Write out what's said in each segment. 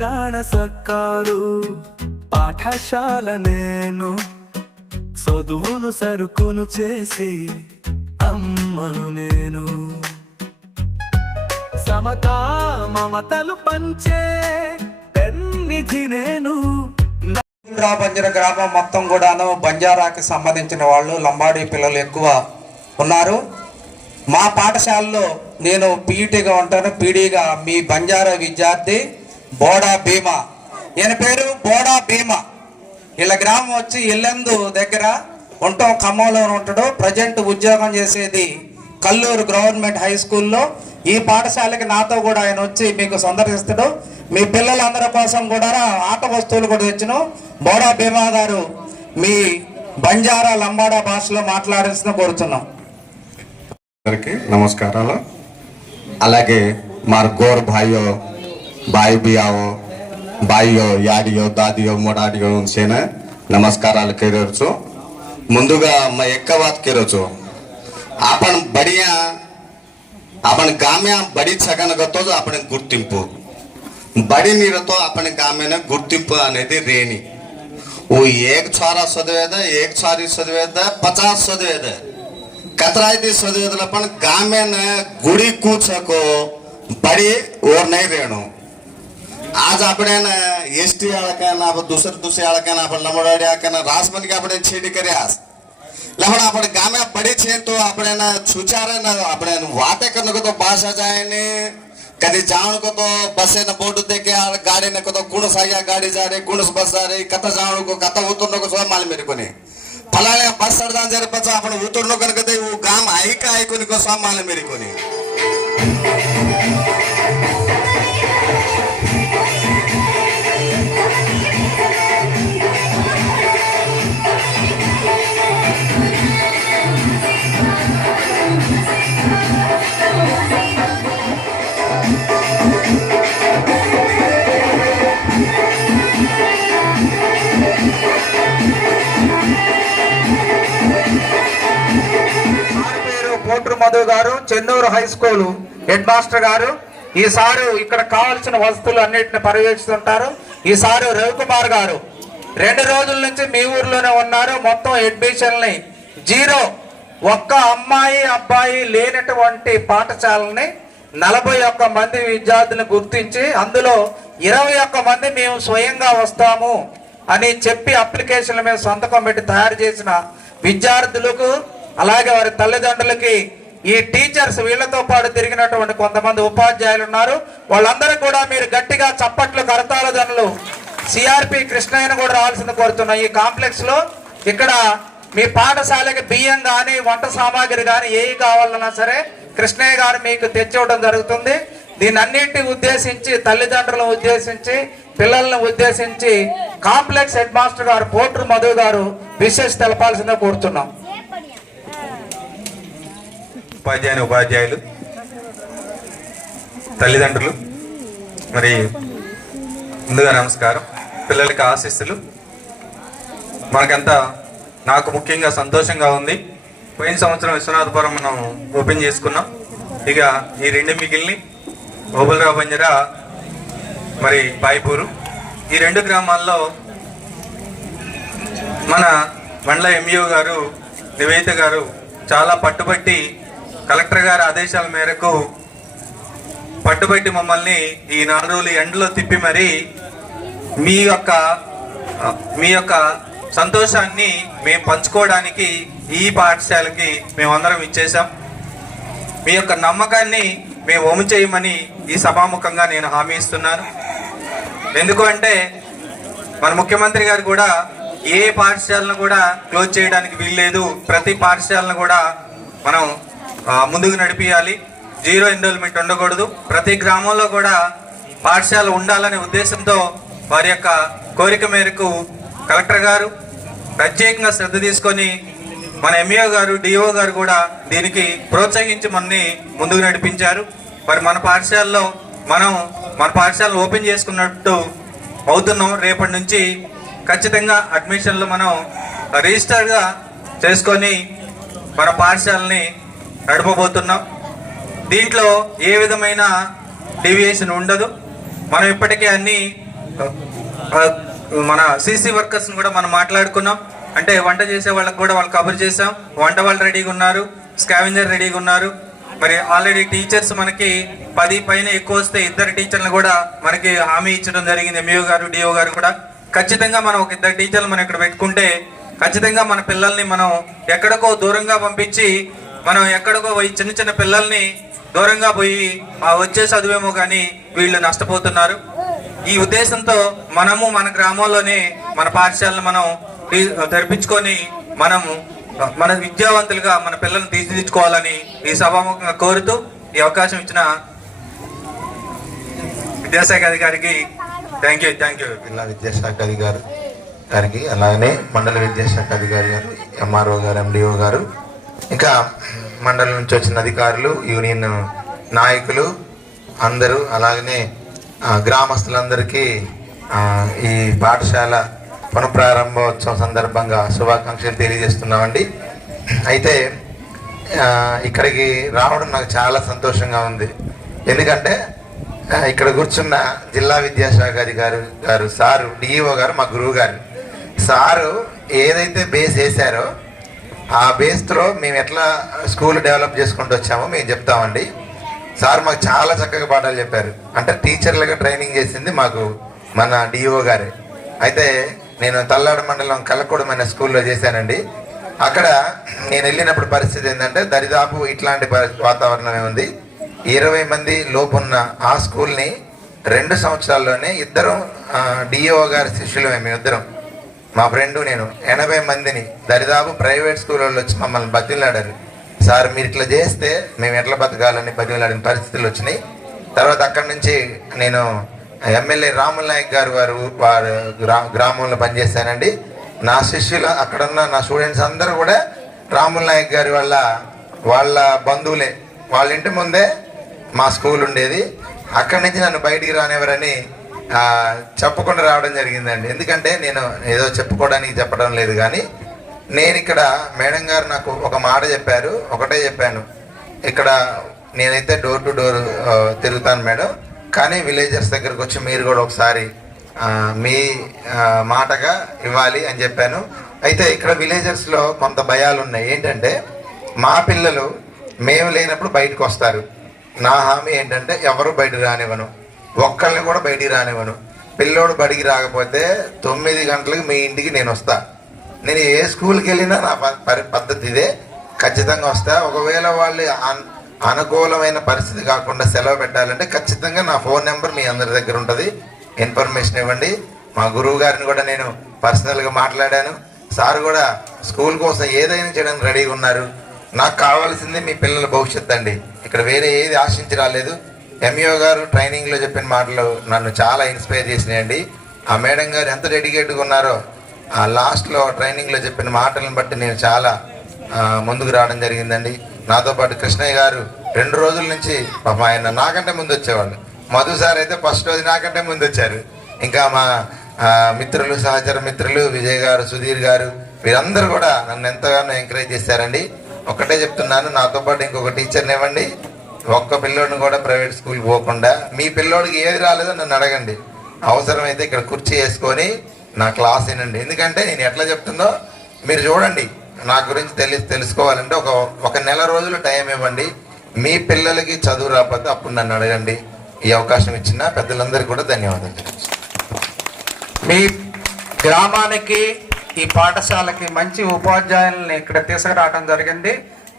తెలంగాణ సర్కారు పాఠశాల నేను చదువును సరుకును చేసి అమ్మను నేను సమతా మమతలు పంచే పెన్నిధి నేను. బంజారా గ్రామం మొత్తం కూడాను బంజారాకి సంబంధించిన వాళ్ళు లంబాడీ పిల్లలు ఎక్కువ ఉన్నారు. మా పాఠశాలలో నేను పీఈటీగా ఉంటాను. పీడీగా మీ బంజారా విద్యార్థి బోడా భీమా. ఈయన పేరు బోడా భీమా. వీళ్ళ గ్రామం వచ్చి ఇల్లందు దగ్గర ఉంటాం, ఖమ్మంలో ఉంటాడు. ప్రజెంట్ ఉద్యోగం చేసేది కల్లూరు గవర్నమెంట్ హై స్కూల్లో. ఈ పాఠశాలకి నాతో కూడా ఆయన వచ్చి మీకు సందర్శిస్తాడు. మీ పిల్లలందరి కోసం కూడా ఆట వస్తువులు కూడా తెచ్చును. బోడా భీమా గారు మీ బంజారా లంబాడా భాషలో మాట్లాడాల్సిన కోరుతున్నాం. అందరికీ నమస్కారాలు. అలాగే మార్ గోర్ భాయో భాయి బియావో భాయ్యో యాడియో దాదియో మొడాడియో సేన నమస్కారాలు కేరొచ్చు. ముందుగా మా ఎక్కవాత్ కేరొచ్చు आपण बढ़िया आपण गाम्या बड़ी सगनगतो आपण गुर्तिंपु बड़ी ನೀರतो आपण गाम्याನ गुर्तिंपु అనేది ರೇಣಿ. वो एक छारा सदवेद एक छारी सदवेद 50 सदवेद कतरायती सदवेद पण गाम्यान गुडी कूचको बड़ी और नहीं रेणो. आज आपण एसटी आळकाना आपण दुसरे आळकाना आपण लमडवाडी आळकाना रासमन के आपण छेडी कर्यास लहण आपण गाम्या बड़ी छे तो આપણે છુચારે ન આપણે વાતે કરનો તો ભાષા જાય ને કદી જાણ को तो बसे न बोर्ड दे के गाड़ी ने को तो कुण साया गाड़ी जा रे कुण बस जा रे कथा जाण को कथा उतरनो को सो माल मेरे को ने फलाने बस सडदान जरे पचा आपण उतरनो कन कदे वो गाम आई का आई को सो माल मेरे को ने. కోట్రు మధు గారు Chennur high school head master గారు. ఈసారి ఇక్కడ కావాల్సిన వస్తువులు అన్నిటిని పర్యవేక్షిస్తుంటారు. ఈసారి రవికుమార్ గారు 2 రోజుల నుంచి మీ ఊర్లోనే ఉన్నారు. మొత్తం అడ్మిషన్ని 0 ఒక్క అమ్మాయి అబ్బాయి లేనటువంటి పాఠశాలని 41 మంది విద్యార్థులను గుర్తించి అందులో 21 మంది మేము స్వయంగా వస్తాము అని చెప్పి అప్లికేషన్ల మీద సంతకం పెట్టి తయారు చేసిన విద్యార్థులకు అలాగే వారి తల్లిదండ్రులకి ఈ టీచర్స్ వీళ్లతో పాటు తిరిగినటువంటి కొంతమంది ఉపాధ్యాయులు ఉన్నారు. వాళ్ళందరూ కూడా మీరు గట్టిగా చప్పట్లు కరతాళ ధ్వనులు సిఆర్పి కృష్ణయ్యను కూడా రావాల్సింది కోరుతున్నాం. ఈ కాంప్లెక్స్ లో ఇక్కడ మీ పాఠశాలకి బియ్యం కానీ వంట సామాగ్రి కానీ ఏవి కావాలన్నా సరే కృష్ణయ్య గారు మీకు తెచ్చివ్వడం జరుగుతుంది. దీన్ని అన్నింటినీ ఉద్దేశించి తల్లిదండ్రులను ఉద్దేశించి పిల్లలను ఉద్దేశించి కాంప్లెక్స్ హెడ్ మాస్టర్ గారు పోట్రు మధు గారు విశేష తెలపాల్సిందే కోరుతున్నాం. ఉపాధ్యాయులు తల్లిదండ్రులు మరి ముందుగా నమస్కారం. పిల్లలకి ఆశీస్సులు. మనకంతా నాకు ముఖ్యంగా సంతోషంగా ఉంది. పోయిన సంవత్సరం విశ్వనాథపురం మనం ఓపెన్ చేసుకున్నాం. ఇక ఈ 2 మిగిలిని ఓబుల్రావు బంజారా మరి పాయిపూరు ఈ 2 గ్రామాల్లో మన మండల ఎంఈఓ గారు నివేదిత గారు చాలా పట్టుబట్టి కలెక్టర్ గారి ఆదేశాల మేరకు పట్టుబట్టి మమ్మల్ని ఈ 4 రోజులు ఎండలో తిప్పి మరి మీ యొక్క సంతోషాన్ని మేము పంచుకోవడానికి ఈ పాఠశాలకి మేమందరం ఇచ్చేసాం. మీ యొక్క నమ్మకాన్ని మేము వమ్ము చేయమని ఈ సభాముఖంగా నేను హామీ ఇస్తున్నాను. ఎందుకు అంటే మన ముఖ్యమంత్రి గారు కూడా ఏ పాఠశాలను కూడా క్లోజ్ చేయడానికి వీల్లేదు. ప్రతి పాఠశాలను కూడా మనం ముందుకు నడిపియాలి. 0 ఎన్రోల్మెంట్ ఉండకూడదు. ప్రతి గ్రామంలో కూడా పాఠశాల ఉండాలనే ఉద్దేశంతో వారి యొక్క కోరిక మేరకు కలెక్టర్ గారు ప్రత్యేకంగా శ్రద్ధ తీసుకొని మన ఎంఈఓ గారు డిఓ గారు కూడా దీనికి ప్రోత్సహించి మనని ముందుకు నడిపించారు. మరి మన పాఠశాలను ఓపెన్ చేసుకున్నట్టు అవుతున్నాం. రేపటి నుంచి ఖచ్చితంగా అడ్మిషన్లు మనం రిజిస్టర్గా చేసుకొని మన పాఠశాలని నడపబోతున్నాం. దీంట్లో ఏ విధమైన డీవియేషన్ ఉండదు. మనం ఇప్పటికే అన్ని మన సీసీ వర్కర్స్ని కూడా మనం మాట్లాడుకున్నాం. అంటే వంట చేసే వాళ్ళకి కూడా వాళ్ళు కబుర్ చేసాం. వంట వాళ్ళు రెడీగా ఉన్నారు, స్కావెంజర్ రెడీగా ఉన్నారు. మరి ఆల్రెడీ టీచర్స్ మనకి 10 పైన ఎక్కువ వస్తే 2 టీచర్లు కూడా మనకి హామీ ఇచ్చడం జరిగింది. ఎంఈఓ గారు, డిఓ గారు కూడా ఖచ్చితంగా మనం ఒక 2 టీచర్లు మనం ఇక్కడ పెట్టుకుంటే ఖచ్చితంగా మన పిల్లల్ని మనం ఎక్కడికో దూరంగా పంపించి మనం ఎక్కడికో పోయి చిన్న చిన్న పిల్లల్ని దూరంగా పోయి వచ్చే చదువేమో కానీ వీళ్ళు నష్టపోతున్నారు. ఈ ఉద్దేశంతో మనము మన గ్రామంలోనే మన పాఠశాలను మనం తెరిపించుకొని మనము మన విద్యావంతులుగా మన పిల్లల్ని తీర్చిదిద్దుకోవాలని ఈ సభాముఖంగా కోరుతూ ఈ అవకాశం ఇచ్చిన విద్యాశాఖ అధికారికి థ్యాంక్ యూ. జిల్లా విద్యాశాఖ అధికారి గారికి, అలాగనే మండల విద్యాశాఖ అధికారి గారు, ఎంఆర్ఓ గారు, ఎండిఓ గారు, ఇంకా మండలం నుంచి వచ్చిన అధికారులు, యూనియన్ నాయకులు అందరూ, అలాగనే గ్రామస్తులందరికీ ఈ పాఠశాల పునఃప్రారంభోత్సవం సందర్భంగా శుభాకాంక్షలు తెలియజేస్తున్నామండి. అయితే ఇక్కడికి రావడం నాకు చాలా సంతోషంగా ఉంది. ఎందుకంటే ఇక్కడ కూర్చున్న జిల్లా విద్యాశాఖ అధికారి గారు సారు, డిఈఓ గారు, మా గురువు గారు సారు ఏదైతే బేస్ వేశారో ఆ బేస్తో మేము ఎట్లా స్కూల్ డెవలప్ చేసుకుంటూ వచ్చామో మేము చెప్తామండి. సార్ మాకు చాలా చక్కగా పాఠాలు చెప్పారు. అంటే టీచర్లుగా ట్రైనింగ్ చేసింది మాకు మన డిఓ గారే. అయితే నేను తల్లాడ మండలం కలకూడెం అనే స్కూల్లో చేశానండి. అక్కడ నేను వెళ్ళినప్పుడు పరిస్థితి ఏంటంటే దరిదాపు ఇట్లాంటి వాతావరణమే ఉంది. 20 మంది లోపున్న ఆ స్కూల్ని 2 సంవత్సరాల్లోనే ఇద్దరం డిఓ గారి శిష్యులు మేమిద్దరం, మా ఫ్రెండు నేను 80 మందిని దరిదాపు ప్రైవేట్ స్కూల్ వాళ్ళు వచ్చి మమ్మల్ని బతిలాడారు. సార్ మీరు ఇట్లా చేస్తే మేము ఎట్లా బతకాలని బతిలాడిన పరిస్థితులు వచ్చినాయి. తర్వాత అక్కడి నుంచి నేను ఎమ్మెల్యే రాముల నాయక్ గారు వారు గ్రామంలో పనిచేశానండి. నా శిష్యులు అక్కడున్న నా స్టూడెంట్స్ అందరూ కూడా రాముల నాయక్ గారి వాళ్ళ బంధువులే. వాళ్ళ ఇంటి ముందే మా స్కూల్ ఉండేది. అక్కడి నుంచి నన్ను బయటికి రానివ్వరని చెప్పకుండా రావడం జరిగిందండి. ఎందుకంటే నేను ఏదో చెప్పుకోవడానికి చెప్పడం లేదు, కానీ నేను ఇక్కడ మేడం గారు నాకు ఒక మాట చెప్పారు. ఒకటే చెప్పాను, ఇక్కడ నేనైతే డోర్ టు డోర్ తిరుగుతాను మేడం, కానీ విలేజర్స్ దగ్గరకు వచ్చి మీరు కూడా ఒకసారి మీ మాటగా ఇవ్వాలి అని చెప్పాను. అయితే ఇక్కడ విలేజర్స్లో కొంత భయాలు ఉన్నాయి. ఏంటంటే మా పిల్లలు మేము లేనప్పుడు బయటకు వస్తారు. నా హామీ ఏంటంటే ఎవరు బయటకు రానివ్వను, ఒక్కళ్ళని కూడా బయటికి రానివ్వను. పిల్లోడు బడికి రాకపోతే 9 గంటలకు మీ ఇంటికి నేను వస్తా. నేను ఏ స్కూల్కి వెళ్ళినా నా పద్ధతి ఇదే, ఖచ్చితంగా వస్తా. ఒకవేళ వాళ్ళు అనుకూలమైన పరిస్థితి కాకుండా సెలవు పెట్టాలంటే ఖచ్చితంగా నా ఫోన్ నెంబర్ మీ అందరి దగ్గర ఉంటుంది, ఇన్ఫర్మేషన్ ఇవ్వండి. మా గురువు గారిని కూడా నేను పర్సనల్గా మాట్లాడాను. సార్ కూడా స్కూల్ కోసం ఏదైనా చేయడానికి రెడీగా ఉన్నారు. నాకు కావాల్సింది మీ పిల్లల భవిష్యత్తు అండి. ఇక్కడ వేరే ఏది ఆశించి రాలేదు. ఎంఈఓ గారు ట్రైనింగ్లో చెప్పిన మాటలు నన్ను చాలా ఇన్స్పైర్ చేసినాయండి. ఆ మేడం గారు ఎంత డెడికేట్గా ఉన్నారో ఆ లాస్ట్లో ట్రైనింగ్లో చెప్పిన మాటలను బట్టి నేను చాలా ముందుకు రావడం జరిగిందండి. నాతో పాటు కృష్ణయ్య గారు 2 రోజుల నుంచి పాపం ఆయన నాకంటే ముందు వచ్చేవాళ్ళు. మధు సార్ అయితే ఫస్ట్ రోజు నాకంటే ముందు వచ్చారు. ఇంకా మా మిత్రులు, సహచర మిత్రులు విజయ్ గారు, సుధీర్ గారు, వీరందరూ కూడా నన్ను ఎంతగానో ఎంకరేజ్ చేశారండి. ఒకటే చెప్తున్నాను, నాతో పాటు ఇంకొక టీచర్ని ఇవ్వండి. ఒక్క పిల్లోడిని కూడా ప్రైవేట్ స్కూల్ పోకుండా మీ పిల్లోడికి ఏది రాలేదో నన్ను అడగండి. అవసరమైతే ఇక్కడ కుర్చీ వేసుకొని నా క్లాస్ వినండి. ఎందుకంటే నేను ఎట్లా చెప్తుందో మీరు చూడండి. నా గురించి తెలుసుకోవాలంటే ఒక నెల రోజులు టైం ఇవ్వండి. మీ పిల్లలకి చదువు రాకపోతే అప్పుడు నన్ను అడగండి. ఈ అవకాశం ఇచ్చిన పెద్దలందరికీ కూడా ధన్యవాదాలు. మీ గ్రామానికి ఈ పాఠశాలకి మంచి ఉపాధ్యాయుల్ని ఇక్కడ తీసుకురావడం జరిగింది.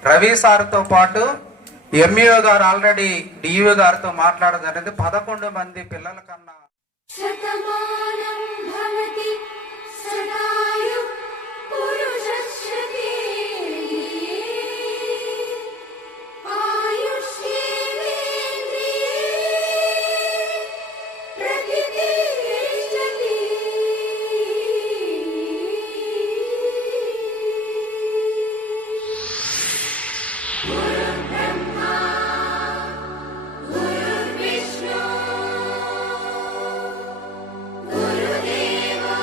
రవి సార్తో పాటు ఎంఈఓ గారు ఆల్రెడీ డిఈఓ గారితో మాట్లాడడం జరిగింది. 11 మంది పిల్లల కన్నా శతమానం భవతి సదాయు పురుషశ్రుతే ఆయుష్యేంద్రియే ప్రతిష్ఠతి. గురుబ్రహ్మా గురుర్విష్ణు గురుదేవో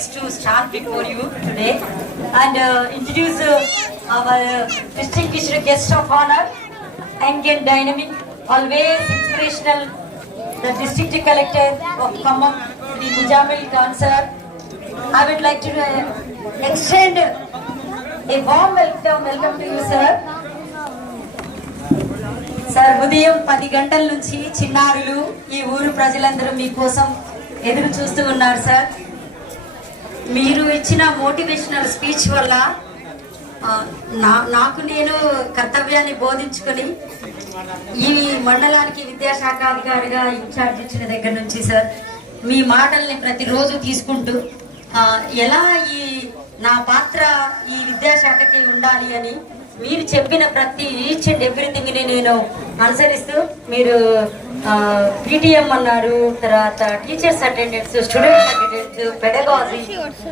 privilege to stand before you today and introduce our distinguished guest of honor, young and dynamic, always inspirational, the district collector of Khammam, Sri Mujamil Khan sir. I would like to extend a warm welcome to you, sir. Sir ఉదయం 10 గంటల నుంచి చిన్నారులు ఈ ఊరు ప్రజలందరూ మీకోసం ఎదురు చూస్తూ ఉన్నారు సార్. మీరు ఇచ్చిన మోటివేషనల్ స్పీచ్ వల్ల నాకు నేను కర్తవ్యాన్ని బోధించుకొని ఈ మండలానికి విద్యాశాఖ అధికారిగా ఇన్ఛార్జ్ ఇచ్చిన దగ్గర నుంచి సార్ మీ మాటల్ని ప్రతిరోజు తీసుకుంటూ ఎలా ఈ నా పాత్ర ఈ విద్యాశాఖకి ఉండాలి అని మీరు చెప్పిన ప్రతి ఈచ్ అండ్ ఎవ్రీథింగ్ని నేను అనుసరిస్తూ మీరు పీటీఎం అన్నారు, తర్వాత teachers attendance, students attendance, pedagogy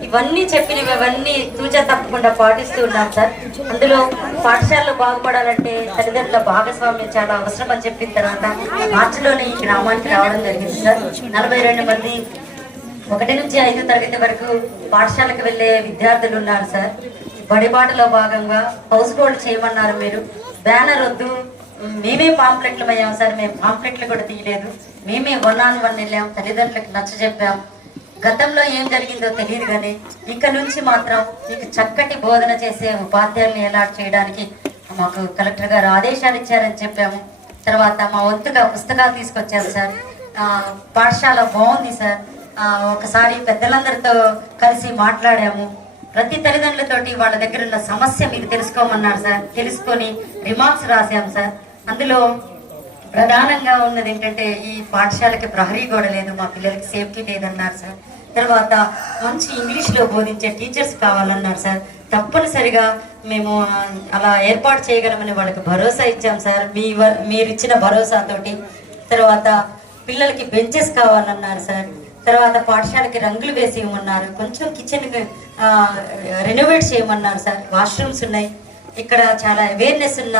ఇవన్నీ చెప్పినవి అవన్నీ తూచా తప్పకుండా పాటిస్తూ ఉన్నాం సార్. అందులో పాఠశాలలు బాగుపడాలంటే తల్లిదండ్రుల భాగస్వామ్యం చాలా అవసరం అని చెప్పిన తర్వాత మార్చిలోనే ఈ గ్రామానికి రావడం జరిగింది సార్. 42 మంది 1 నుంచి 5వ తరగతి వరకు పాఠశాలకు వెళ్ళే విద్యార్థులు ఉన్నారు సార్. బడిబాటలో భాగంగా హౌస్ హోల్డ్ చేయమన్నారు మీరు. బ్యానర్ వద్దు, మేమే పాంప్లెట్లు అయ్యాం సార్. మేము పాంప్లెట్లు కూడా తీయలేదు, మేమే 1-on-1 వెళ్ళాం, తల్లిదండ్రులకు నచ్చ చెప్పాం. గతంలో ఏం జరిగిందో తెలియదు కానీ ఇక్కడ నుంచి మాత్రం మీకు చక్కటి బోధన చేసే ఉపాధ్యాయుల్ని అలాట్ చేయడానికి మాకు కలెక్టర్ గారు ఆదేశాలు ఇచ్చారని చెప్పాము. తర్వాత మా వంతుగా పుస్తకాలు తీసుకొచ్చాము సార్. పాఠశాల బాగుంది సార్. ఒకసారి పెద్దలందరితో కలిసి మాట్లాడాము. ప్రతి తల్లిదండ్రులతోటి వాళ్ళ దగ్గర ఉన్న సమస్య మీరు తెలుసుకోమన్నారు సార్. తెలుసుకొని రిమార్క్స్ రాశాం సార్. అందులో ప్రధానంగా ఉన్నది ఏంటంటే ఈ పాఠశాలకి ప్రహరీ గోడ లేదు, మా పిల్లలకి సేఫ్టీ లేదన్నారు సార్. తర్వాత మంచి ఇంగ్లీష్లో బోధించే టీచర్స్ కావాలన్నారు సార్. తప్పనిసరిగా మేము అలా ఏర్పాటు చేయగలమని వాళ్ళకి భరోసా ఇచ్చాం సార్, మీరు ఇచ్చిన భరోసాతోటి. తర్వాత పిల్లలకి బెంచెస్ కావాలన్నారు సార్. తర్వాత పాఠశాలకి రంగులు వేసి ఇవ్వమన్నారు. కొంచెం కిచెన్ రెనోవేట్ చేయమన్నారు సార్. వాష్రూమ్స్ ఉన్నాయి. ఇక్కడ చాలా అవేర్నెస్ ఉన్న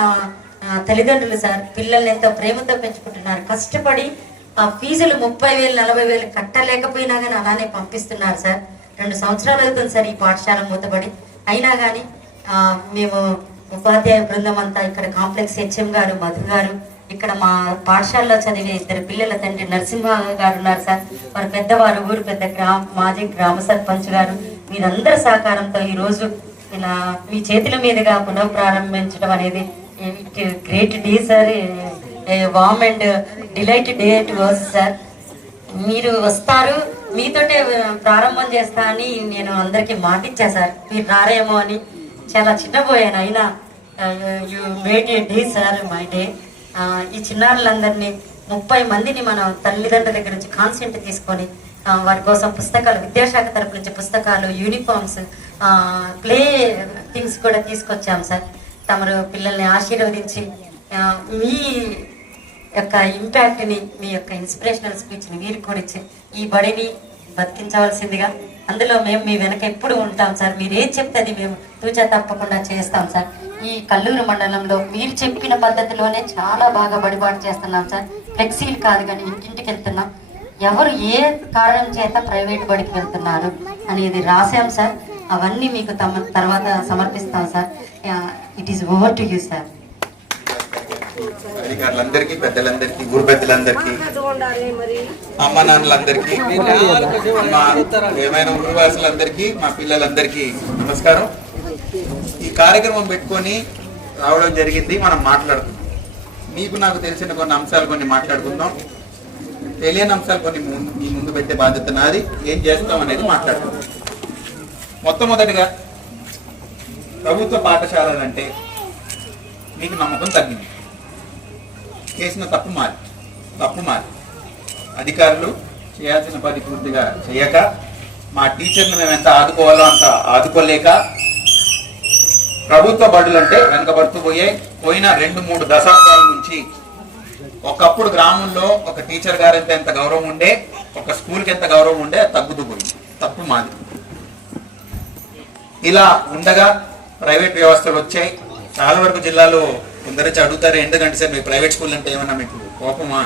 తల్లిదండ్రులు సార్. పిల్లల్ని ఎంతో ప్రేమతో పెంచుకుంటున్నారు. కష్టపడి ఆ ఫీజులు 30,000 40,000 కట్టలేకపోయినా కానీ అలానే పంపిస్తున్నారు సార్. 2 సంవత్సరాలు అవుతుంది సార్ ఈ పాఠశాల మూతబడి. అయినా కానీ మేము ఉపాధ్యాయ బృందం అంతా ఇక్కడ కాంప్లెక్స్ హెచ్ఎం గారు, మధు గారు, ఇక్కడ మా పాఠశాలలో చదివే 2 పిల్లల తండ్రి నరసింహ గారు ఉన్నారు సార్. వారు పెద్దవారు, ఊరు పెద్ద మాజీ గ్రామ సర్పంచ్ గారు. మీరందరి సహకారంతో ఈరోజు ఇలా మీ చేతుల మీదుగా పునః ప్రారంభించడం అనేది great day sir. Warm and delight day to ours sir. మీరు వస్తారు, మీతోటే ప్రారంభం చేస్తా అని నేను అందరికీ మాటిచ్చా సార్. మీరు రారేమో అని చాలా చిన్నపోయాను. అయినా you made A day sir, my day. ఈ చిన్నారులందరినీ 30 మందిని మనం తల్లిదండ్రుల దగ్గర నుంచి కాన్సెంట్ తీసుకొని వారి కోసం పుస్తకాలు, విద్యాశాఖ తరపు నుంచి పుస్తకాలు, యూనిఫామ్స్, ప్లే థింగ్స్ కూడా తీసుకొచ్చాం సార్. తమరు పిల్లల్ని ఆశీర్వదించి మీ యొక్క ఇంపాక్ట్ని, మీ యొక్క ఇన్స్పిరేషనల్ స్పీచ్ని మీరు కూడా ఇచ్చి ఈ బడిని బతికించవలసిందిగా, అందులో మేము మీ వెనక ఎప్పుడు ఉంటాం సార్. మీరు ఏం చెప్తే అది మేము తూచా తప్పకుండా చేస్తాం సార్. ఈ కల్లూరు మండలంలో మీరు చెప్పిన పద్ధతిలోనే చాలా బాగా బడిబాటు చేస్తున్నాం సార్. ఫ్లెక్సీలు కాదు కానీ ఇంటింటికి వెళ్తున్నాం. ఎవరు ఏ కారణం చేత ప్రైవేట్ బడికి వెళ్తున్నారు అనేది రాశాం సార్. అవన్నీ మీకు తర్వాత సమర్పిస్తాం sir. It is over to you sir. అధికారులందరికీ, పెద్దలందరికీ, ఊరు పెద్దలందరికీ, అమ్మ నాన్నలందరికీ, మా ఏమైనా ఊరువాసులందరికీ, మా పిల్లలందరికీ నమస్కారం. ఈ కార్యక్రమం పెట్టుకొని రావడం జరిగింది. మనం మాట్లాడుకుందాం. మీకు నాకు తెలిసిన కొన్ని అంశాలు కొన్ని మాట్లాడుకుందాం. తెలియని అంశాలు కొన్ని మీ ముందు పెట్టే బాధ్యత నాది. ఏం చేస్తాం అనేది మాట్లాడుకుందాం. మొట్టమొదటిగా ప్రభుత్వ పాఠశాలలంటే మీకు నమ్మకం తగ్గింది. చేసిన తప్పు మాది. అధికారులు చేయాల్సిన పని పూర్తిగా చేయక, మా టీచర్లు మేము ఎంత ఆదుకోవాలో అంత ఆదుకోలేక, ప్రభుత్వ బడులు అంటే వెనకబడుతూ పోయిన 2-3 దశాబ్దాల నుంచి ఒకప్పుడు గ్రామంలో ఒక టీచర్ గారు ఎంత గౌరవం ఉండే, ఒక స్కూల్కి ఎంత గౌరవం ఉండే, తగ్గుతూ పోయింది. తప్పు మాది. ఇలా ఉండగా ప్రైవేట్ వ్యవస్థలు వచ్చాయి. చాలా వరకు జిల్లాలో కొందరు అడుగుతారు, ఎందుకంటే సార్ మీకు ప్రైవేట్ స్కూల్ అంటే ఏమన్నా మీకు కోపమా?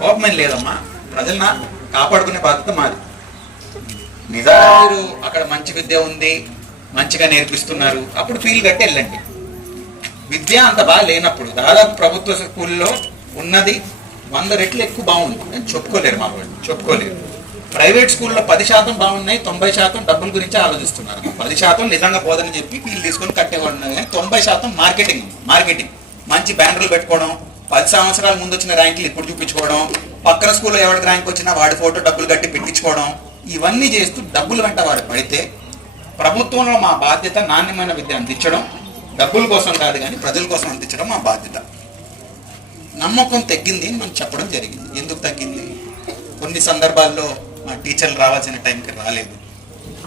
కోపమేం లేదమ్మా. ప్రజలను కాపాడుకునే బాధ్యత మాది. నిజంగా మీరు అక్కడ మంచి విద్య ఉంది, మంచిగా నేర్పిస్తున్నారు, అప్పుడు ఫీల్ కట్టి వెళ్ళండి. విద్య అంత బాగా లేనప్పుడు దాదాపు ప్రభుత్వ స్కూల్లో ఉన్నది 100 రెట్లు ఎక్కువ బాగుంది అని చెప్పుకోలేరు, మా వాళ్ళు చెప్పుకోలేరు. ప్రైవేట్ స్కూల్లో 10% బాగున్నాయి, 90% డబ్బుల గురించి ఆలోచిస్తున్నారు. 10% నిజంగా పోదని చెప్పి వీళ్ళు తీసుకొని కట్టేవాడు, 90% మార్కెటింగ్ మంచి బ్యానర్లు పెట్టుకోవడం, 10 సంవత్సరాల ముందు వచ్చిన ర్యాంకులు ఇప్పుడు చూపించుకోవడం, పక్కన స్కూల్లో ఎవరికి ర్యాంక్ వచ్చినా వాడి ఫోటో డబ్బులు కట్టి పెట్టించుకోవడం, ఇవన్నీ చేస్తూ డబ్బులు వెంట వాడు పడితే, ప్రభుత్వంలో మా బాధ్యత నాణ్యమైన విద్య అందించడం, డబ్బుల కోసం కాదు కానీ ప్రజల కోసం అందించడం మా బాధ్యత. నమ్మకం తగ్గింది అని మనం చెప్పడం జరిగింది. ఎందుకు తగ్గింది? కొన్ని సందర్భాల్లో మా టీచర్లు రావాల్సిన టైంకి రాలేదు,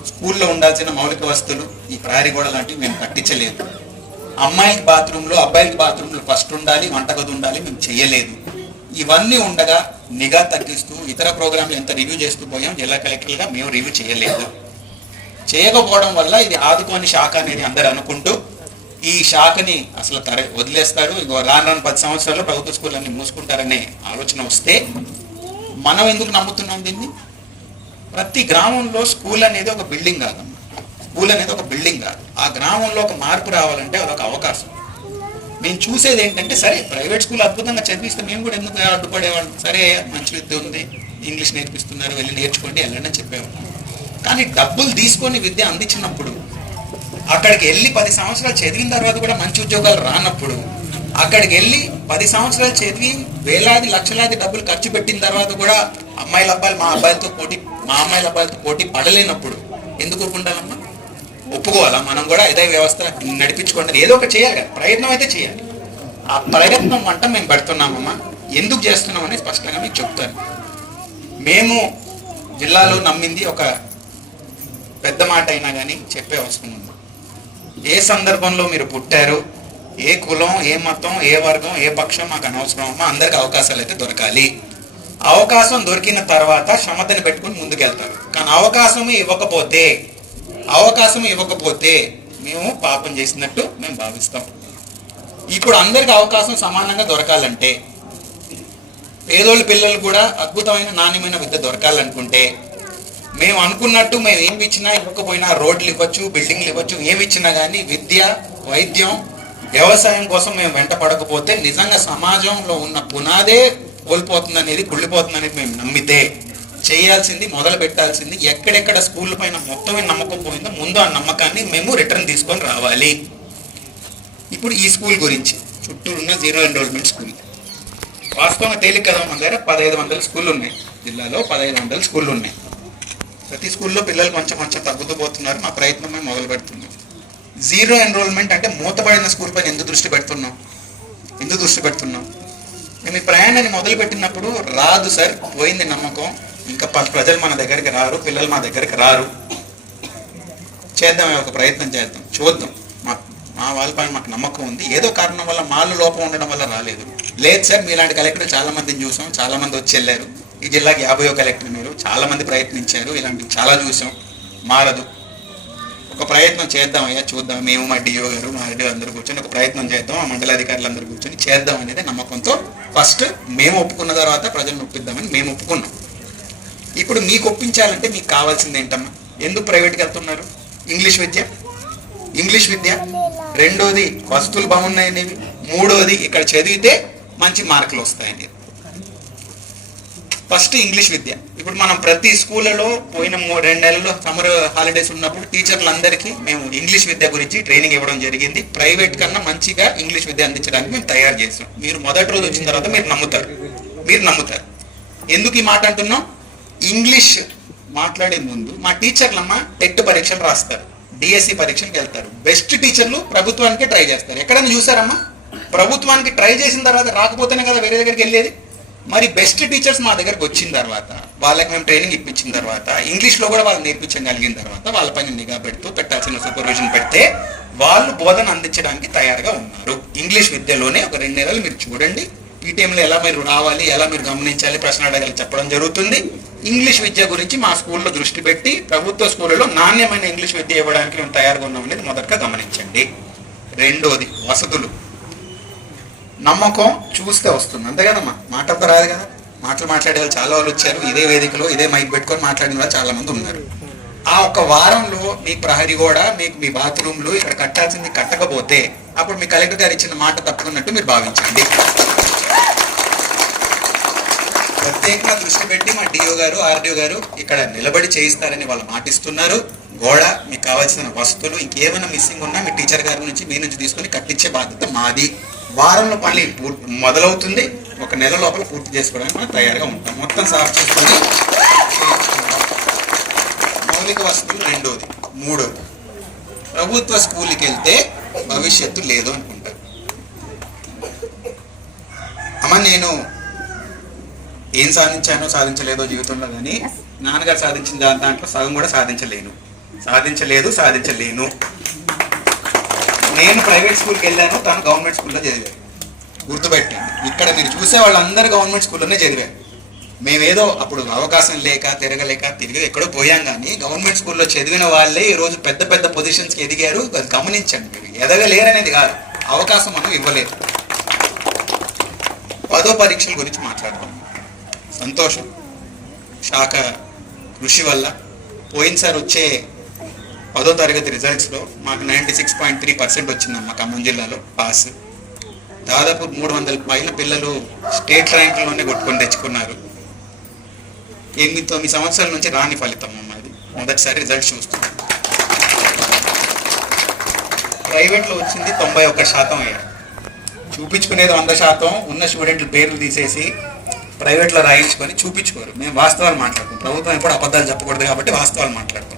స్కూల్లో ఉండాల్సిన మౌలిక వస్తువులు ఈ ప్రహరీ గోడ లాంటివి మేము కట్టించలేదు, అమ్మాయిలకి బాత్రూంలో అబ్బాయిలకి బాత్రూంలో ఫస్ట్ ఉండాలి, వంటగది ఉండాలి, మేము చేయలేదు. ఇవన్నీ ఉండగా నిఘా తగ్గిస్తూ ఇతర ప్రోగ్రాంలు ఎంత రివ్యూ చేస్తూ పోయాం, జిల్లా కలెక్టర్లుగా మేము రివ్యూ చేయలేదు. చేయకపోవడం వల్ల ఇది ఆదుకోని శాఖ అనేది అందరూ అనుకుంటూ ఈ శాఖని అసలు వదిలేస్తారు, రాను 10 సంవత్సరాల్లో ప్రభుత్వ స్కూళ్ళన్నీ మూసుకుంటారనే ఆలోచన వస్తే మనం ఎందుకు నమ్ముతున్నాం దీన్ని? ప్రతి గ్రామంలో స్కూల్ అనేది ఒక బిల్డింగ్ కాదమ్మా, స్కూల్ అనేది ఒక బిల్డింగ్ కాదు. ఆ గ్రామంలో ఒక మార్పు రావాలంటే అదొక అవకాశం. మేము చూసేది ఏంటంటే, సరే ప్రైవేట్ స్కూల్ అద్భుతంగా చదివిస్తే మేము కూడా ఎందుకు అడ్డుపడేవాళ్ళం, సరే మంచి విద్య ఉంది, ఇంగ్లీష్ నేర్పిస్తున్నారు, వెళ్ళి నేర్చుకోండి వెళ్ళండి అని చెప్పేవాళ్ళం. కానీ డబ్బులు తీసుకొని విద్య అందించినప్పుడు, అక్కడికి వెళ్ళి 10 సంవత్సరాలు చదివిన తర్వాత కూడా మంచి ఉద్యోగాలు రానప్పుడు, అక్కడికి వెళ్ళి 10 సంవత్సరాలు చదివి వేలాది లక్షలాది డబ్బులు ఖర్చు పెట్టిన తర్వాత కూడా అమ్మాయిల అబ్బాయిలు మా అమ్మాయిల అబ్బాయిలతో పోటీ పడలేనప్పుడు ఎందుకు ఒప్పుకుంటామమ్మా? ఒప్పుకోవాలా? మనం కూడా ఇదే వ్యవస్థ నడిపించుకోండి, ఏదో ఒకటి చేయాలి కదా, ప్రయత్నం అయితే చేయాలి. ఆ ప్రయత్నం అంట మేము పెడుతున్నామమ్మా. ఎందుకు చేస్తున్నామని స్పష్టంగా మీకు చెప్తాను. మేము జిల్లాలో నమ్మింది ఒక పెద్ద మాట అయినా కానీ చెప్పే అవసరం ఉంది. ఏ సందర్భంలో మీరు పుట్టారు, ఏ కులం, ఏ మతం, ఏ వర్గం, ఏ పక్షం మాకు అనవసరం అమ్మా, అందరికి అవకాశాలు అయితే దొరకాలి. అవకాశం దొరికిన తర్వాత క్షమతని పెట్టుకుని ముందుకెళ్తారు. కానీ అవకాశం ఇవ్వకపోతే మేము పాపం చేసినట్టు మేము భావిస్తాం. ఇప్పుడు అందరికి అవకాశం సమానంగా దొరకాలంటే, పేదోళ్ళ పిల్లలు కూడా అద్భుతమైన నాణ్యమైన విద్య దొరకాలనుకుంటే, మేము అనుకున్నట్టు మేము ఏమి ఇచ్చినా ఇవ్వకపోయినా, రోడ్లు ఇవ్వచ్చు, బిల్డింగ్లు ఇవ్వచ్చు, ఏమి ఇచ్చినా కానీ విద్య, వైద్యం, వ్యవసాయం కోసం మేము వెంట పడకపోతే నిజంగా సమాజంలో ఉన్న పునాదే కోల్పోతుంది అనేది, కుళ్ళిపోతుంది అనేది మేము నమ్మితే, చేయాల్సింది, మొదలు పెట్టాల్సింది ఎక్కడెక్కడ స్కూల్ పైన మొత్తమే నమ్మకం పోయిందో ముందు ఆ నమ్మకాన్ని మేము రిటర్న్ తీసుకొని రావాలి. ఇప్పుడు ఈ స్కూల్ గురించి, చుట్టూరు ఉన్న 0 ఎన్రోల్మెంట్ స్కూల్ వాస్తవంగా తేలిక కదా, మన దగ్గర 1500 స్కూళ్ళు ఉన్నాయి, జిల్లాలో 1500 స్కూళ్ళు ఉన్నాయి. ప్రతి స్కూల్లో పిల్లలు కొంచెం తగ్గుతూ పోతున్నారు. మా ప్రయత్నం మేము మొదలు పెడుతున్నాం. 0 ఎన్రోల్మెంట్ అంటే మూతపడిన స్కూల్ పైన ఎందుకు దృష్టి పెడుతున్నాం? మేము ఈ ప్రయాణాన్ని మొదలు పెట్టినప్పుడు రాదు సార్, పోయింది నమ్మకం, ఇంకా ప్రజలు మన దగ్గరికి రారు, పిల్లలు మా దగ్గరికి రారు, చేద్దాం, ఒక ప్రయత్నం చేద్దాం, చూద్దాం, మా వాళ్ళ పైన మాకు నమ్మకం ఉంది, ఏదో కారణం వల్ల మాల్లో లోపం ఉండడం వల్ల రాలేదు. లేదు సార్, మీలాంటి కలెక్టర్ చాలా మందిని చూసాం, చాలా మంది వచ్చి వెళ్ళారు, ఈ జిల్లాకి 50వ కలెక్టర్ మీరు, చాలా మంది ప్రయత్నించారు, ఇలాంటివి చాలా చూసాం, మారదు, ఒక ప్రయత్నం చేద్దాం అయ్యా, చూద్దాం, మేము మా డిఓ గారు మా రెడ్డి అందరూ కూర్చొని ఒక ప్రయత్నం చేద్దాం, ఆ మండలాధికారులు అందరూ కూర్చొని చేద్దాం అనేది నమ్మకంతో ఫస్ట్ మేము ఒప్పుకున్న తర్వాత ప్రజలను ఒప్పిద్దామని మేము ఒప్పుకున్నాం. ఇప్పుడు మీకు ఒప్పించాలంటే మీకు కావాల్సింది ఏంటమ్మా? ఎందుకు ప్రైవేట్కి వెళ్తున్నారు? ఇంగ్లీష్ విద్య, రెండోది వస్తువులు బాగున్నాయనేవి, మూడోది ఇక్కడ చదివితే మంచి మార్కులు వస్తాయనేది. ఫస్ట్ ఇంగ్లీష్ విద్య. ఇప్పుడు మనం ప్రతి స్కూళ్ళలో పోయిన 2 నెలలు సమ్మర్ హాలిడేస్ ఉన్నప్పుడు టీచర్లందరికీ మేము ఇంగ్లీష్ విద్య గురించి ట్రైనింగ్ ఇవ్వడం జరిగింది. ప్రైవేట్ కన్నా మంచిగా ఇంగ్లీష్ విద్య అందించడానికి మేము తయారు చేసాం. మీరు మొదటి రోజు వచ్చిన తర్వాత మీరు నమ్ముతారు. ఎందుకు ఈ మాట అంటున్నాం? ఇంగ్లీష్ మాట్లాడే ముందు మా టీచర్లమ్మ టెట్ పరీక్షలు రాస్తారు, డిఎస్సి పరీక్షలకు వెళ్తారు. బెస్ట్ టీచర్లు ప్రభుత్వానికి ట్రై చేస్తారు. ఎక్కడైనా చూసారమ్మా? ప్రభుత్వానికి ట్రై చేసిన తర్వాత రాకపోతేనే కదా వేరే దగ్గరికి వెళ్ళేది. మరి బెస్ట్ టీచర్స్ మా దగ్గరకు వచ్చిన తర్వాత, వాళ్ళకి మేము ట్రైనింగ్ ఇప్పించిన తర్వాత, ఇంగ్లీష్లో కూడా వాళ్ళు నేర్పించగలిగిన తర్వాత, వాళ్ళ పైన నిఘా పెడుతూ పెట్టాల్సిన సూపర్విజన్ పెడితే వాళ్ళు బోధన అందించడానికి తయారుగా ఉన్నారు. ఇంగ్లీష్ విద్యలోనే ఒక 2 నెలలు మీరు చూడండి, పీటీఎంలో ఎలా మీరు రావాలి, ఎలా మీరు గమనించాలి, ప్రశ్న అడగాలి చెప్పడం జరుగుతుంది. ఇంగ్లీష్ విద్య గురించి మా స్కూల్లో దృష్టి పెట్టి ప్రభుత్వ స్కూళ్ళలో నాణ్యమైన ఇంగ్లీష్ విద్య ఇవ్వడానికి మేము తయారుగా ఉన్నాం అనేది మొదటగా గమనించండి. రెండోది వసతులు. నమ్మకం చూస్తే వస్తుంది, అంతే కదమ్మా, మాటలతో రాదు కదా. మాటలు మాట్లాడే వాళ్ళు చాలా వాళ్ళు వచ్చారు, ఇదే వేదికలో ఇదే మైక్ పెట్టుకొని మాట్లాడిన వాళ్ళు చాలా మంది ఉన్నారు. ఆ ఒక వారంలో మీ ప్రహరీ కూడా మీకు మీ బాత్రూమ్లు ఇక్కడ కట్టాల్సింది కట్టకపోతే అప్పుడు మీ కలెక్టర్ గారు ఇచ్చిన మాట తప్పుకున్నట్టు మీరు భావించండి. ప్రత్యేకంగా దృష్టి పెట్టి మా డిఓ గారు ఆర్డిఓ గారు ఇక్కడ నిలబడి చేయిస్తారని వాళ్ళు మాటిస్తున్నారు. గోడ మీకు కావాల్సిన వస్తువులు ఇంకేమైనా మిస్సింగ్ ఉన్నా మీ టీచర్ గారి నుంచి మీ నుంచి తీసుకొని కట్టించే బాధ్యత మాది. వారంలో పని మొదలవుతుంది. ఒక నెల లోపల పూర్తి చేసుకోవడానికి మనం తయారుగా ఉంటాం. మొత్తం సాఫ్ చేసుకొని మౌలిక వస్తువులు రెండోది. మూడోది, ప్రభుత్వ స్కూల్కి వెళ్తే భవిష్యత్తు లేదు అనుకుంటారు. అమ్మ నేను ఏం సాధించలేదో జీవితంలో కానీ నాన్నగారు సాధించిన దాంట్లో సగం కూడా సాధించలేను. నేను ప్రైవేట్ స్కూల్కి వెళ్ళాను, తను గవర్నమెంట్ స్కూల్లో చదివాను. గుర్తుపెట్టండి, ఇక్కడ మీరు చూసే వాళ్ళందరూ గవర్నమెంట్ స్కూల్లోనే చదివారు. మేమేదో అప్పుడు అవకాశం లేక తిరిగి ఎక్కడో పోయాం, కానీ గవర్నమెంట్ స్కూల్లో చదివిన వాళ్ళే ఈరోజు పెద్ద పెద్ద పొజిషన్స్కి ఎదిగారు. అది గమనించండి. మీరు ఎదగలేరనేది కాదు, అవకాశం మనం ఇవ్వలేదు. 10వ పరీక్షల గురించి మాట్లాడతాం. సంతోషం, శాఖ కృషి వల్ల పోయినసారి వచ్చే 10వ తరగతి రిజల్ట్స్లో మాకు 96.3% వచ్చిందమ్మా. ఖమ్మం జిల్లాలో పాస్. దాదాపు 300 పైన పిల్లలు స్టేట్ ర్యాంకుల్లోనే కొట్టుకొని తెచ్చుకున్నారు. 8-9 సంవత్సరాల నుంచి రాని ఫలితం అమ్మ. అది మొదటిసారి రిజల్ట్ చూస్తున్నాం. ప్రైవేట్లో వచ్చింది 91% అయ్యారు. చూపించుకునేది 100%. ఉన్న స్టూడెంట్ల పేర్లు తీసేసి ప్రైవేట్లో రాయించుకొని చూపించుకోరు. మేము వాస్తవాలు మాట్లాడుతాం. ప్రభుత్వం ఎప్పుడు అబద్ధాలు చెప్పకూడదు కాబట్టి వాస్తవాలు మాట్లాడతాం.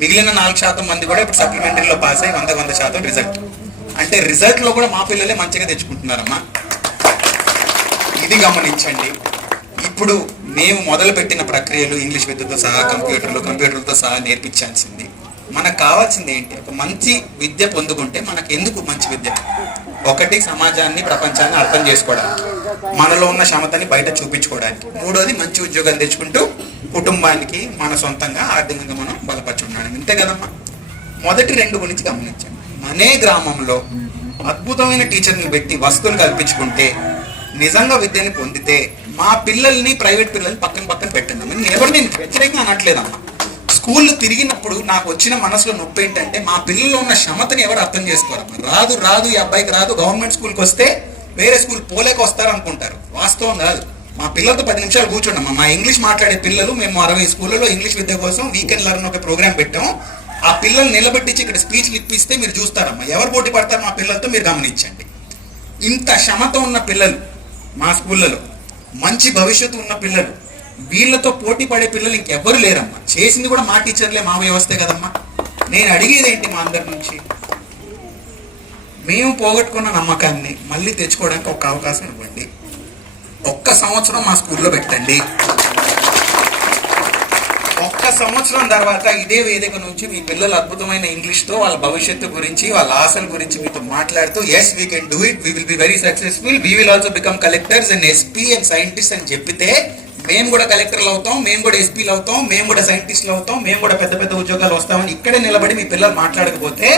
మిగిలిన 4% మంది కూడా ఇప్పుడు సప్లిమెంటరీలో పాస్ అయ్యి 100% రిజల్ట్. అంటే రిజల్ట్లో కూడా మా పిల్లలే మంచిగా తెచ్చుకుంటున్నారమ్మా. ఇది గమనించండి. ఇప్పుడు మేము మొదలుపెట్టిన ప్రక్రియలు ఇంగ్లీష్ విద్యతో సహా కంప్యూటర్లతో సహా నేర్పించాల్సింది. మనకు కావాల్సింది ఏంటి? ఒక మంచి విద్య పొందుకుంటే మనకు ఎందుకు మంచి విద్య? ఒకటి, సమాజాన్ని ప్రపంచాన్ని అర్థం చేసుకోవడానికి, మనలో ఉన్న క్షమతని బయట చూపించుకోవడానికి. మూడోది, మంచి ఉద్యోగాలు తెచ్చుకుంటూ కుటుంబానికి మన సొంతంగా ఆర్థికంగా మనం బలపరచుకున్నాం. ఇంతే కదమ్మా. మొదటి 2 గురించి గమనించండి. మనే గ్రామంలో అద్భుతమైన టీచర్ని పెట్టి వస్తువులు కల్పించుకుంటే, నిజంగా విద్యని పొందితే మా పిల్లల్ని ప్రైవేట్ పిల్లల్ని పక్కన పెట్టండి. నేను వ్యతిరేకంగా అనట్లేదమ్మా. స్కూళ్ళు తిరిగినప్పుడు నాకు వచ్చిన మనసులో నొప్పి ఏంటంటే, మా పిల్లల్లో ఉన్న క్షమతని ఎవరు అర్థం చేసుకోరమ్మా. రాదు ఈ అబ్బాయికి రాదు, గవర్నమెంట్ స్కూల్కి వస్తే వేరే స్కూల్ పోలేక వస్తారు అనుకుంటారు. వాస్తవం కాదు. మా పిల్లలతో 10 నిమిషాలు కూర్చోండమ్మా. మా ఇంగ్లీష్ మాట్లాడే పిల్లలు, మేము 60 స్కూళ్ళలో ఇంగ్లీష్ విద్య కోసం వీకెండ్ లెర్న్ ఒక ప్రోగ్రామ్ పెట్టాం. ఆ పిల్లల్ని నిలబెట్టించి ఇక్కడ స్పీచ్లు ఇప్పిస్తే మీరు చూస్తారమ్మా. ఎవరు పోటీ పడతారు మా పిల్లలతో మీరు గమనించండి. ఇంత క్షమత ఉన్న పిల్లలు మా స్కూళ్ళలో, మంచి భవిష్యత్తు ఉన్న పిల్లలు, వీళ్ళతో పోటీ పడే పిల్లలు ఇంకెవ్వరు లేరమ్మా. చేసింది కూడా మా టీచర్లే, మా వ్యవస్థే కదమ్మా. నేను అడిగేది ఏంటి మా అందరి నుంచి? మేము పోగొట్టుకున్న నమ్మకాన్ని మళ్ళీ తెచ్చుకోవడానికి ఒక అవకాశం ఇవ్వండి. 1 సంవత్సరం మా స్కూల్లో పెట్టండి. 1 సంవత్సరం తర్వాత ఇదే వేదిక నుంచి మీ పిల్లలు అద్భుతమైన ఇంగ్లీష్తో వాళ్ళ భవిష్యత్తు గురించి, వాళ్ళ ఆశల గురించి మీతో మాట్లాడుతూ, yes we can do it, we will be very successful, we will also become collectors and SP and scientist అని చెప్పితే, మేము కూడా కలెక్టర్లు అవుతాం, మేము కూడా ఎస్పీలు అవుతాం, మేము కూడా సైంటిస్టులు అవుతాం, మేము కూడా పెద్ద పెద్ద ఉద్యోగాలు వస్తామని ఇక్కడే నిలబడి మీ పిల్లలు మాట్లాడకపోతే,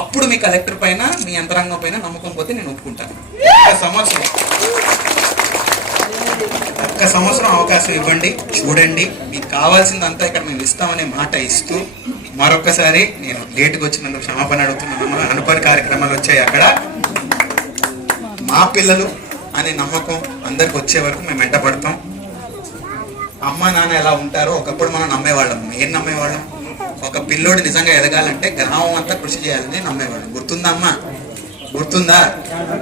అప్పుడు మీ కలెక్టర్ పైన, మీ యంత్రాంగం పైన నమ్మకం పోతే నేను ఒప్పుకుంటాను. 1 సంవత్సరం అవకాశం ఇవ్వండి, చూడండి. మీకు కావాల్సిందంతా ఇక్కడ మేము ఇస్తామనే మాట ఇస్తూ, మరొకసారి నేను లేటుగా వచ్చినందుకు క్షమాపణ అడుగుతున్నాను. అనుపరి కార్యక్రమాలు వచ్చాయి అక్కడ. మా పిల్లలు అనే నమ్మకం అందరికి వచ్చే వరకు మేము వెంటపడతాం. అమ్మ నాన్న ఎలా ఉంటారో ఒకప్పుడు మనం నమ్మేవాళ్ళం. ఏం నమ్మేవాళ్ళం? ఒక పిల్లోడు నిజంగా ఎదగాలంటే గ్రామం అంతా కృషి చేయాలని నమ్మేవాళ్ళం. గుర్తుందా అమ్మా? గుర్తుందా?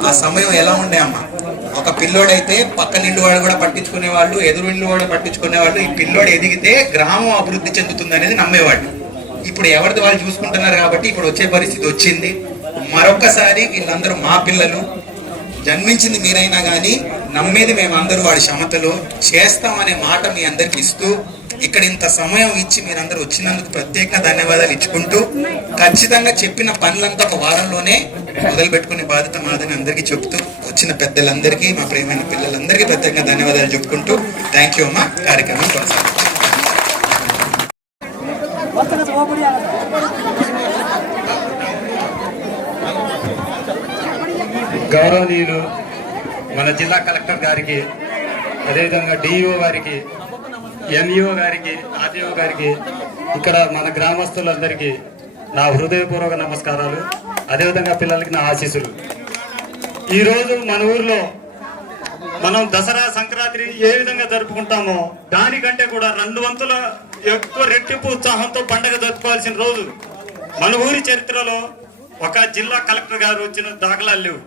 ఆ సమయం ఎలా ఉండే అమ్మా? ఒక పిల్లోడైతే పక్క నిండు వాడు కూడా పట్టించుకునేవాళ్ళు, ఎదురు నిండు వాడు పట్టించుకునేవాళ్ళు. ఈ పిల్లోడు ఎదిగితే గ్రామం అభివృద్ధి చెందుతుంది అనేది నమ్మేవాళ్ళు. ఇప్పుడు ఎవరిది వాళ్ళు చూసుకుంటున్నారు కాబట్టి ఇప్పుడు వచ్చే పరిస్థితి వచ్చింది. మరొకసారి వీళ్ళందరూ మా పిల్లలు, జన్మించింది మీరైనా కానీ నమ్మేది మేమందరూ వాడి క్షమతలో చేస్తామనే మాట మీ అందరికి ఇస్తూ, ఇక్కడ ఇంత సమయం ఇచ్చి మీరందరూ వచ్చినందుకు ప్రత్యేక ధన్యవాదాలు ఇచ్చుకుంటూ, ఖచ్చితంగా చెప్పిన పనులంతా 1 వారంలోనే మొదలు పెట్టుకునే బాధ్యత మాదని అందరికీ చెప్తూ, వచ్చిన పెద్దలందరికీ, మా ప్రియమైన పిల్లలందరికీ ప్రత్యేకంగా ధన్యవాదాలు చెప్పుకుంటూ, థ్యాంక్ యూ అమ్మా. కార్యక్రమం కొనసాగుతుంది. గౌరవనీయులు మన జిల్లా కలెక్టర్ గారికి, అదేవిధంగా డిఈఓ గారికి, ఎంఈఓ గారికి, ఆర్డీఓ గారికి, ఇక్కడ మన గ్రామస్తులందరికీ నా హృదయపూర్వక నమస్కారాలు, అదేవిధంగా పిల్లలకి నా ఆశీస్సులు. ఈరోజు మన ఊర్లో మనం దసరా సంక్రాంతి ఏ విధంగా జరుపుకుంటామో దానికంటే కూడా 2 వంతుల ఎక్కువ రెట్టింపు ఉత్సాహంతో పండుగ జరుపుకోవాల్సిన రోజు. మన ఊరి చరిత్రలో ఒక జిల్లా కలెక్టర్ గారు వచ్చిన దాఖలాలు లేవు.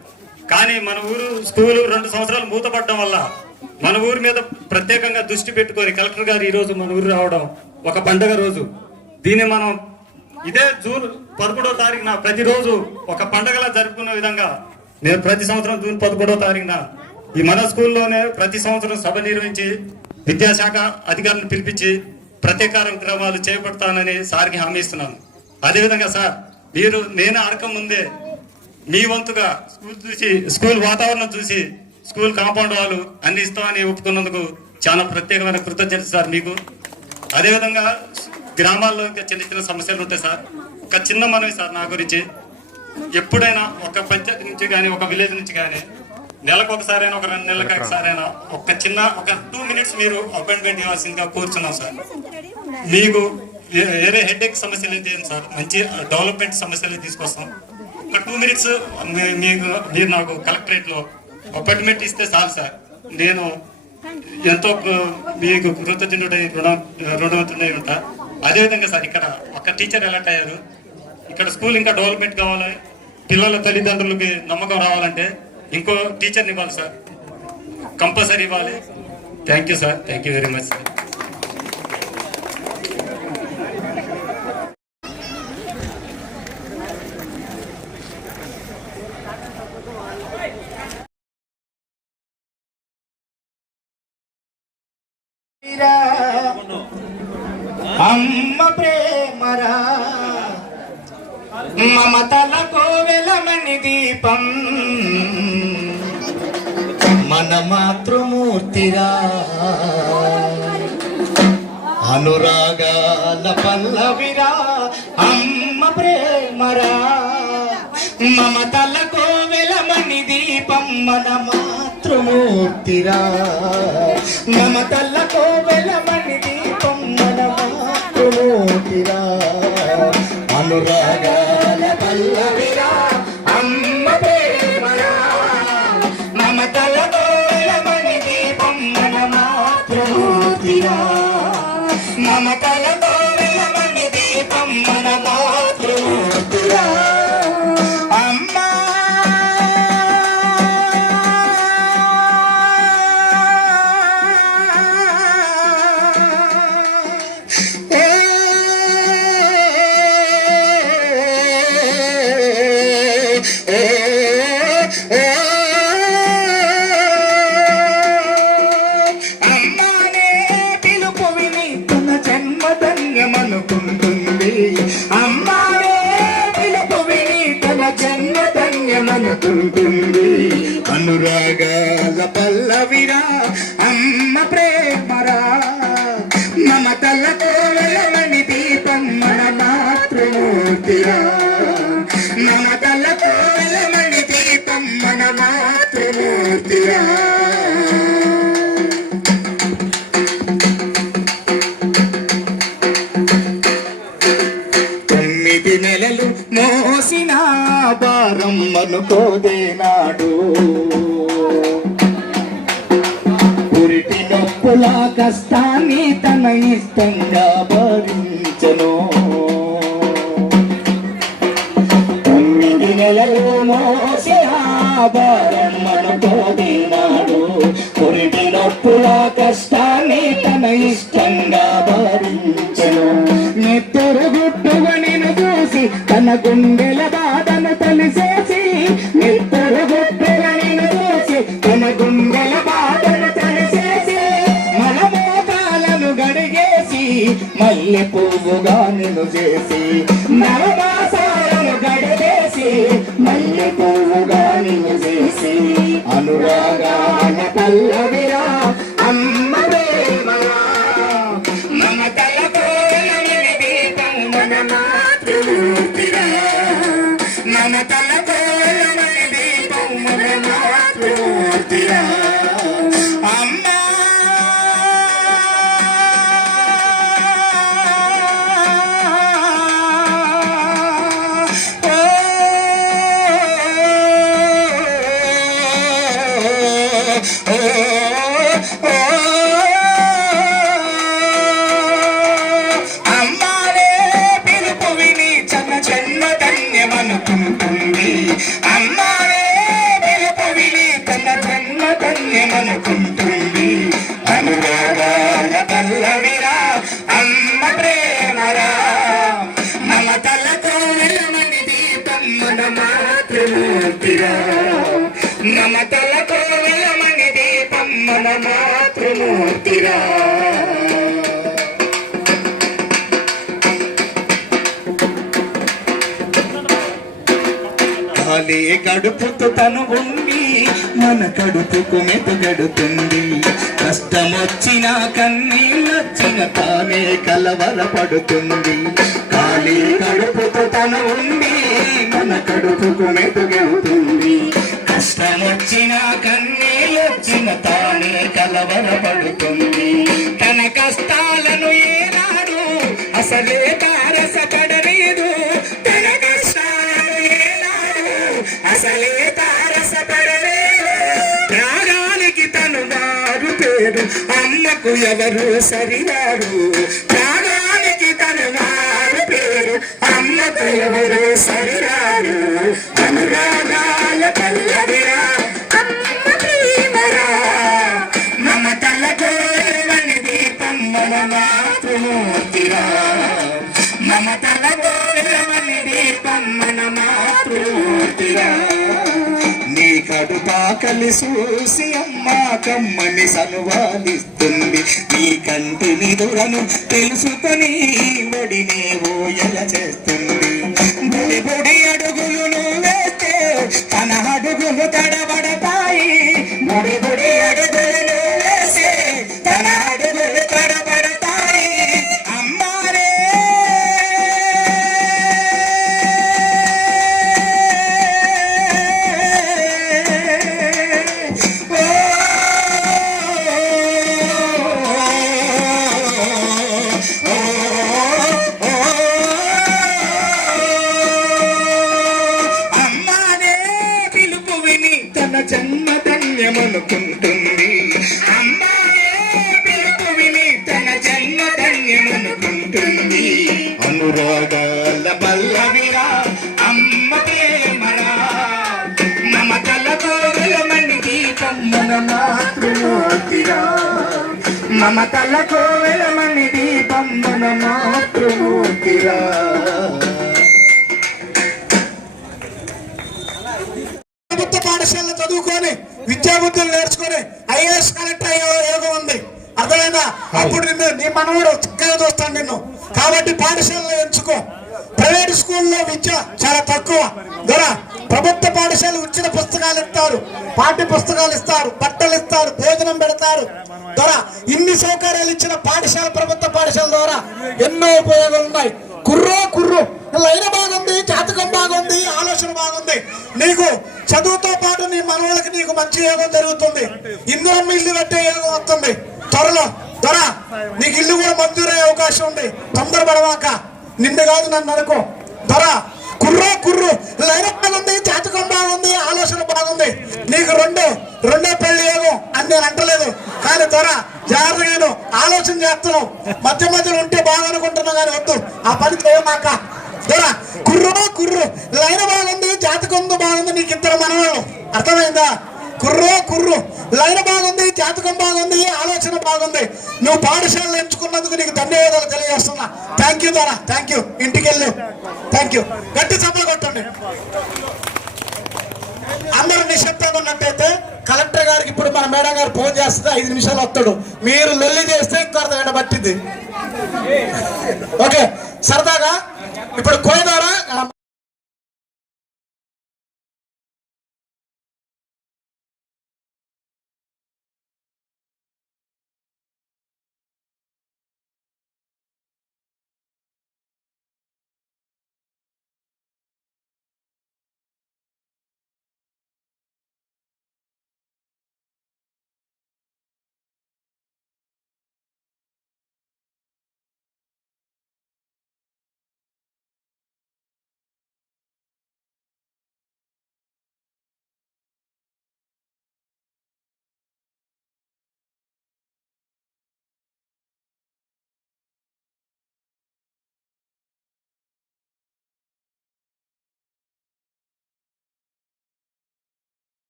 కానీ మన ఊరు స్కూలు 2 సంవత్సరాలు మూతపడడం వల్ల మన ఊరి మీద ప్రత్యేకంగా దృష్టి పెట్టుకొని కలెక్టర్ గారు ఈ రోజు మన ఊరు రావడం ఒక పండుగ రోజు. దీన్ని మనం ఇదే జూన్ 11వ తారీఖున ప్రతిరోజు ఒక పండుగలా జరుపుకునే విధంగా నేను ప్రతి సంవత్సరం జూన్ 11వ తారీఖున ఈ మన స్కూల్లోనే ప్రతి సంవత్సరం సభ నిర్వహించి విద్యాశాఖ అధికారులను పిలిపించి ప్రత్యేక కార్యక్రమాలు చేపడతానని సార్కి హామీ ఇస్తున్నాను. అదేవిధంగా సార్, నేను అడగక ముందే మీ వంతుగా స్కూల్ వాతావరణం చూసి స్కూల్ కాంపౌండ్ వాళ్ళు అన్ని ఇస్తామని ఒప్పుకున్నందుకు చాలా ప్రత్యేకమైన కృతజ్ఞత సార్ మీకు. అదేవిధంగా గ్రామాల్లో ఇంకా చిన్న చిన్న సమస్యలు ఉంటాయి సార్. ఒక చిన్న మనవి సార్, నా గురించి ఎప్పుడైనా ఒక పంచాయతీ నుంచి కానీ ఒక విలేజ్ నుంచి కానీ నెలకు ఒకసారైనా ఒక 2 నెలలకు ఒకసారైనా ఒక 2 మినిట్స్ మీరు అపాయింట్మెంట్ ఇవ్వాల్సిందిగా కోరుచున్నాం సార్. మీకు వేరే హెడేక్ సమస్యలు అయితే సార్, మంచి డెవలప్మెంట్ సమస్యలు తీసుకొస్తాం. ఒక 2 మినిట్స్ మీరు నాకు కలెక్టరేట్లో అపాయింట్మెంట్ ఇస్తే చాలు సార్. నేను ఎంతో మీకు కృతజ్ఞుడై రుణవంతుడై ఉంటా. అదేవిధంగా సార్, ఇక్కడ ఒక టీచర్ ఎలర్ట్ అయ్యారు. ఇక్కడ స్కూల్ ఇంకా డెవలప్మెంట్ కావాలి, పిల్లల తల్లిదండ్రులకి నమ్మకం రావాలంటే ఇంకో టీచర్ని ఇవ్వాలి సార్, కంపల్సరీ ఇవ్వాలి. Thank you sir, thank you very much sir. అమ్మ ప్రేమరా మమతలకు వెలమని దీపం, మన మాతృమూర్తిరా అనురాగాల పల్లవిరా. అమ్మ ప్రేమరా మమతలకు వెలమని దీపం, మన మాతృమూర్తిరా. మమతలకు వెలమని దీపం, మన మాతృమూర్తిరా అనురాగాల పల్లవిరా. అమ్మ ప్రేమరా మమతలకు వెలమని దీపం, మన మాతృమూర్తిరా. మమతలకు వెలమని దీపం, మన మాతృమూర్తిరా. అమ్మా అమ్మానే పిలుపు విని తన జన్మధన్యమనుకుంటుంది. అమ్మానే పిలుపు విని తన జన్మధన్యమనుకుంటుంది. అనురాగాల పల్లవిరా అమ్మ ప్రేమరా మమతలతో వెలమని దీపం, మన మాతృమూర్తిరా. మమతలతో వెలమని దీపం, మన మాతృమూర్తిరా. 9 నెలలు మోసిన భారం అనుకోదేనాడు, పురిటి నొప్పుల కష్టాన్ని తన ఇష్టంగా భరించను. 9 నెలలు మోసిన భారం అనుకోదేనాడు, పురిటి నొప్పుల కష్టాన్ని తన ఇష్టంగా భరించను. నెత్తరు గుట్టుగా నిన్ను చూసి తన గుండెల బాధను తెలిసేసి, నెత్తరు గుట్టుగా నిన్ను చూసి తన గుండెల బాధను తెలిసేసి, మన మోకాలను గడిగేసి మల్లె పువ్వుగా నిన్ను చేసి, నవమాసాలను గడిగేసి మల్లె పువ్వుగా నిన్ను చేసి. అనురాగాల పల్లవిరా అమ్మ ప్రేమరా మమతలకు వెలమని దీపం, మన మాతృమూర్తిరా. మమతలకు వెలమని దీపం, మన మాతృమూర్తిరా. అమ్మా ఓ ఓ అమ్మాలే పిలుపు విని జన్మ జన్మ ధన్యమనుకుంటుంది అమ్మాలే పిలుపు విని జన్మ జన్మ ధన్యమనుకుంటుంది అనురాగాల పల్లవిరా అమ్మ ప్రేమరా మమతలతో వెలమని దీపం మన మాతృమూర్తిరా మమతలతో వెలమని దీపం మన మాతృమూర్తిరా ఖాళీ గడుపుతూ తను ఉండి మన కడుపుకు మెతుగడుతుంది కష్టమొచ్చినా కన్నీళ్ళొచ్చిన తానే కలవరపడుతుంది ఖాళీ గడుపుతూ తను ఉండి మన కడుపుకు మెతుగడుతుంది కష్టమొచ్చినా కన్నీళ్ళొచ్చిన తానే కలవరపడుతుంది తన కష్టాలను ఏనాడు అసలే తారసపడలేదు తన కష్టాలను ఏనాడు అసలే తారసపడలేదు త్యాగానికి తను మారు పేరు అమ్మకు ఎవరు సరిరారు త్యాగానికి తను మారు పేరు అమ్మకు ఎవరు సరిరారు అనురాగాల పల్లవిరా అమ్మ ప్రేమరా మమతల గోరవని దీపం మన మాతృమూర్తిరా మమతల గోరవని దీపం మన మాతృమూర్తిరా నీ కడుపాకలి చూసి అమ్మ కమ్మని సనువాలిస్తుంది నీ కంటి నిదురను తెలుసుకొని ఒడినే ఓయల చేస్తుంది బుడి బుడి అడుగులు నువ్వు వేస్తే తన అడుగులు తడబడతాయి బుడి బుడి అడుగులు నువ్వు వేస్తే తన అడుగులు తడబడతాయి అమ్మారే అమ్మానే పిలుపు విని తన జన్మ ధన్యమనుకుంటుంది అమ్మానే పిలుపు విని తన జన్మ ధన్యమనుకుంటుంది అనురాగాల పల్లవిరా అమ్మ ప్రేమరా మమతలతో వెలమని దీపం మన మాతృమూర్తిరా మమతలతో వెలమని దీపం మన మాతృమూర్తిరా ప్రభుత్వ పాఠశాలలో చదువుకొని విద్యాబుద్ధులు నేర్చుకొని ఐఏఎస్ కలెక్టర్ అయ్యే యోగం ఉంది అర్థమైందా అప్పుడు నిన్ను నీ మనవడు చక్కగా చూస్తాను నిన్ను కాబట్టి పాఠశాలలో ఎంచుకో ప్రైవేట్ స్కూల్లో విద్య చాలా తక్కువ దొర ప్రభుత్వ పాఠశాల ఉచిత పుస్తకాలు ఇస్తారు పాఠ్య పుస్తకాలు ఇస్తారు బట్టలు ఇస్తారు భోజనం పెడతారు దొర ఇన్ని సౌకర్యాలు ఇచ్చిన పాఠశాల ప్రభుత్వ పాఠశాల ద్వారా ఎన్నో ఉపయోగాలు ఉన్నాయి కుర్రు లైన బాగుంది జాతకం బాగుంది ఆలోచన బాగుంది నీకు చదువుతో పాటు నీ మనవలకి నీకు మంచి యోగం జరుగుతుంది ఇందులో ఇల్లు కట్టే యోగం వస్తుంది త్వరలో దొర నీకు ఇల్లు కూడా మంజూరయ్యే అవకాశం ఉంది తొందరపడవాక నిన్ను కాదు నన్ను అనుకో దొర కుర్రు లైన బాగుంది జాతకం బాగుంది ఆలోచన బాగుంది నీకు రెండో పెళ్లి యోగం అని నేను అంటలేదు కానీ దొర జాగ్రత్తగా ఆలోచన చేస్తున్నావు మధ్యలో ఉంటే బాగనుకుంటున్నావు కానీ వద్దు ఆ పని చేయమాక దొర కుర్రు లైన బాగుంది జాతకం బాగుంది నీకు ఇద్దరు మనవాళ్ళు అర్థమైందా కుర్రు లైన బాగుంది జాతకం బాగుంది ఆలోచన బాగుంది నువ్వు పాఠశాలలో ఎంచుకున్నందుకు నీకు ధన్యవాదాలు తెలియజేస్తున్నా థ్యాంక్ యూ దొర థ్యాంక్ యూ ఇంటికి వెళ్ళు థ్యాంక్ యూ గట్టి సభలు కొట్టండి అందరూ నిశ్శబ్దంగా ఉన్నట్టయితే కలెక్టర్ గారికి ఇప్పుడు మన మేడం గారు ఫోన్ చేస్తే 5 నిమిషాలు వస్తాడు మీరు లొల్లి చేస్తే ఇంకో అర్ధగంట పట్టింది ఓకే సరదాగా ఇప్పుడు కోయి ద్వారా